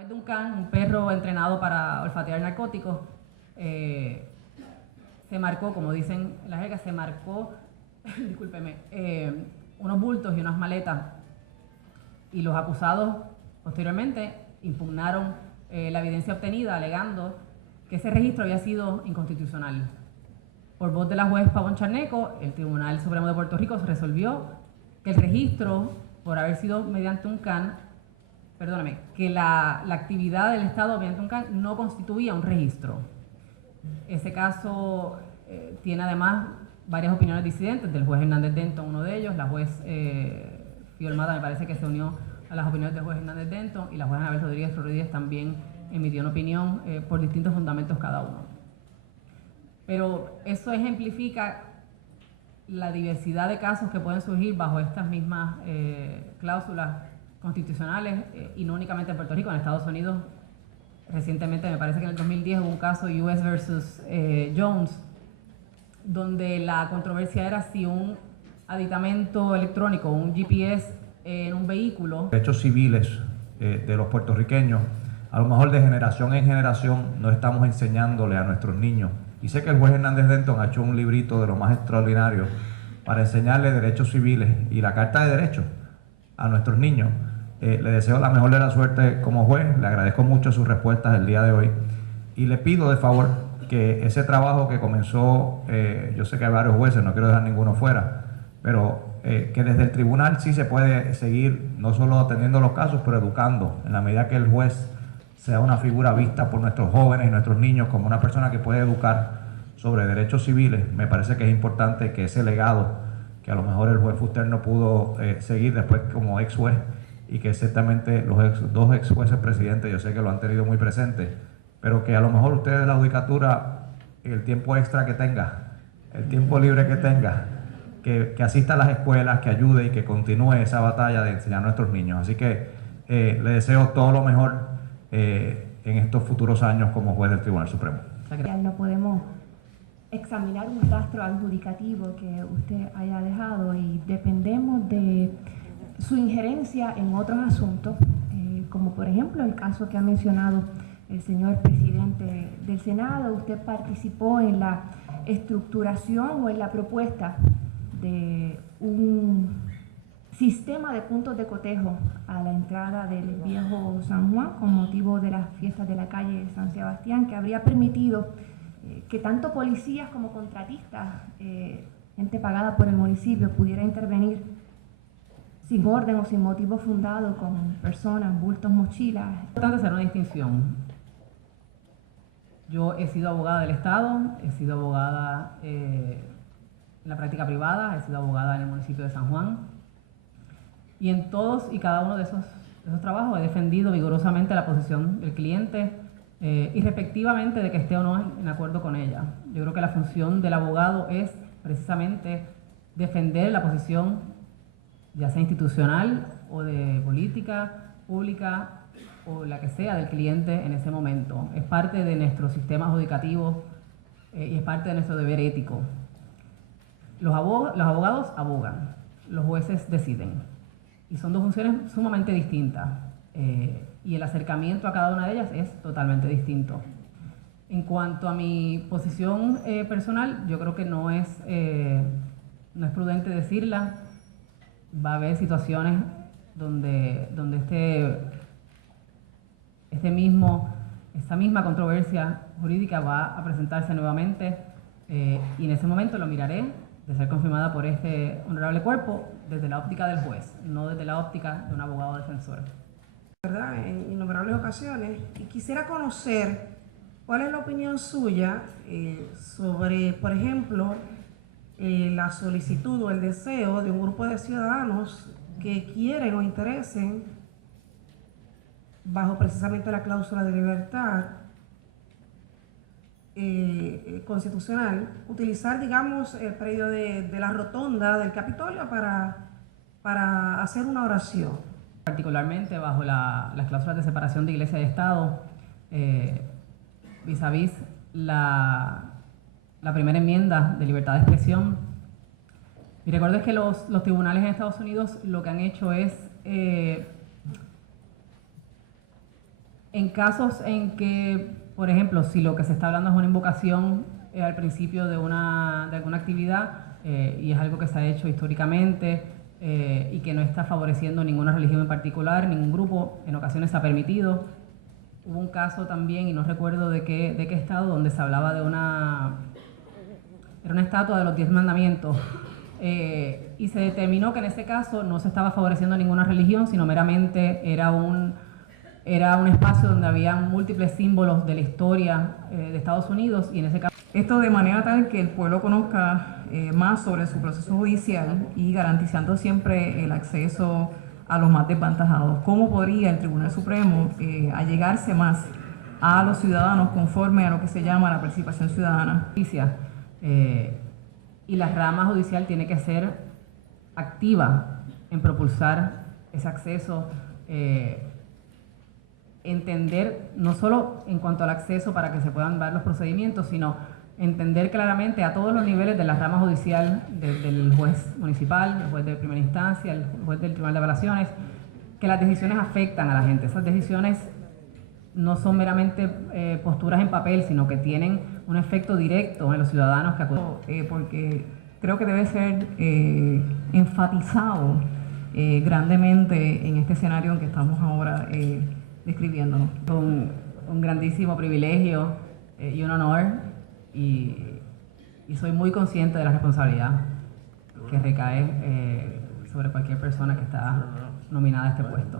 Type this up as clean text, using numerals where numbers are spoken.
través de un can, un perro entrenado para olfatear narcóticos, se marcó, como dicen en la jerga, se marcó, discúlpeme, unos bultos y unas maletas, y los acusados posteriormente impugnaron la evidencia obtenida alegando que ese registro había sido inconstitucional. Por voz de la juez Pavón Charneco, el Tribunal Supremo de Puerto Rico resolvió que el registro, por haber sido mediante un CAN, que la actividad del Estado mediante un CAN no constituía un registro. Ese caso tiene además varias opiniones disidentes, del juez Hernández Denton, uno de ellos, la juez Fiolmata me parece que se unió a las opiniones del juez Hernández Denton, y la juez Anabel Rodríguez también emitió una opinión por distintos fundamentos cada uno. Pero eso ejemplifica la diversidad de casos que pueden surgir bajo estas mismas cláusulas constitucionales, y no únicamente en Puerto Rico, en Estados Unidos. Recientemente, me parece que en el 2010 hubo un caso US versus Jones, donde la controversia era si un aditamento electrónico, un GPS en un vehículo... Derechos civiles de los puertorriqueños, a lo mejor de generación en generación no estamos enseñándole a nuestros niños. Y sé que el juez Hernández Denton ha hecho un librito de lo más extraordinario para enseñarle derechos civiles y la Carta de Derechos a nuestros niños. Le deseo la mejor de la suerte como juez, le agradezco mucho sus respuestas el día de hoy y le pido de favor que ese trabajo que comenzó, yo sé que hay varios jueces, no quiero dejar ninguno fuera, pero que desde el tribunal sí se puede seguir no solo atendiendo los casos, pero educando, en la medida que el juez sea una figura vista por nuestros jóvenes y nuestros niños como una persona que puede educar sobre derechos civiles. Me parece que es importante que ese legado, que a lo mejor el juez Fuster no pudo seguir después como ex juez, y que ciertamente los dos ex jueces presidentes, yo sé que lo han tenido muy presente, pero que a lo mejor ustedes de la judicatura, el tiempo extra que tenga, el tiempo libre que tenga, que asista a las escuelas, que ayude y que continúe esa batalla de enseñar a nuestros niños. Así que le deseo todo lo mejor en estos futuros años como juez del Tribunal Supremo. No podemos examinar un rastro adjudicativo que usted haya dejado y dependemos de su injerencia en otros asuntos, como por ejemplo el caso que ha mencionado el señor presidente del Senado. Usted participó en la estructuración o en la propuesta de un sistema de puntos de cotejo a la entrada del viejo San Juan con motivo de las fiestas de la calle San Sebastián, que habría permitido que tanto policías como contratistas, gente pagada por el municipio, pudiera intervenir sin orden o sin motivo fundado con personas, bultos, mochilas. Es importante hacer una distinción. Yo he sido abogada del Estado, he sido abogada en la práctica privada, he sido abogada en el municipio de San Juan, y en todos y cada uno de esos trabajos he defendido vigorosamente la posición del cliente, irrespectivamente de que esté o no en acuerdo con ella. Yo creo que la función del abogado es precisamente defender la posición, ya sea institucional o de política pública o la que sea del cliente en ese momento. Es parte de nuestro sistema adjudicativo y es parte de nuestro deber ético. Los abogados abogan, los jueces deciden, y son dos funciones sumamente distintas, y el acercamiento a cada una de ellas es totalmente distinto. En cuanto a mi posición personal, yo creo que no es prudente decirla. Va a haber situaciones donde esta misma controversia jurídica va a presentarse nuevamente, y en ese momento lo miraré, de ser confirmada por este honorable cuerpo, desde la óptica del juez, no desde la óptica de un abogado defensor. ¿Verdad? En innumerables ocasiones, y quisiera conocer cuál es la opinión suya sobre, por ejemplo, la solicitud o el deseo de un grupo de ciudadanos que quieren o interesen, bajo precisamente la cláusula de libertad constitucional, utilizar, digamos, el predio de la rotonda del Capitolio para hacer una oración. Particularmente bajo las cláusulas de separación de Iglesia y Estado, vis a vis la primera enmienda de libertad de expresión. Y recuerden que los tribunales en Estados Unidos lo que han hecho es En casos en que, por ejemplo, si lo que se está hablando es una invocación al principio de alguna actividad y es algo que se ha hecho históricamente y que no está favoreciendo ninguna religión en particular, ningún grupo, en ocasiones se ha permitido. Hubo un caso también, y no recuerdo de qué estado, donde se hablaba de era una estatua de los 10 mandamientos y se determinó que en ese caso no se estaba favoreciendo ninguna religión, sino meramente era un espacio donde había múltiples símbolos de la historia de Estados Unidos y en ese caso... Esto de manera tal que el pueblo conozca más sobre su proceso judicial y garantizando siempre el acceso a los más desventajados. ¿Cómo podría el Tribunal Supremo allegarse más a los ciudadanos conforme a lo que se llama la participación ciudadana? Y la rama judicial tiene que ser activa en propulsar ese acceso, entender no solo en cuanto al acceso para que se puedan dar los procedimientos, sino entender claramente a todos los niveles de la rama judicial, desde el juez municipal, el juez de primera instancia, el juez del Tribunal de Apelaciones, que las decisiones afectan a la gente. Esas decisiones no son meramente posturas en papel, sino que tienen un efecto directo en los ciudadanos que acuden. Porque creo que debe ser enfatizado grandemente en este escenario en que estamos ahora describiéndonos. Un grandísimo privilegio y un honor, y soy muy consciente de la responsabilidad que recae sobre cualquier persona que está nominada a este puesto.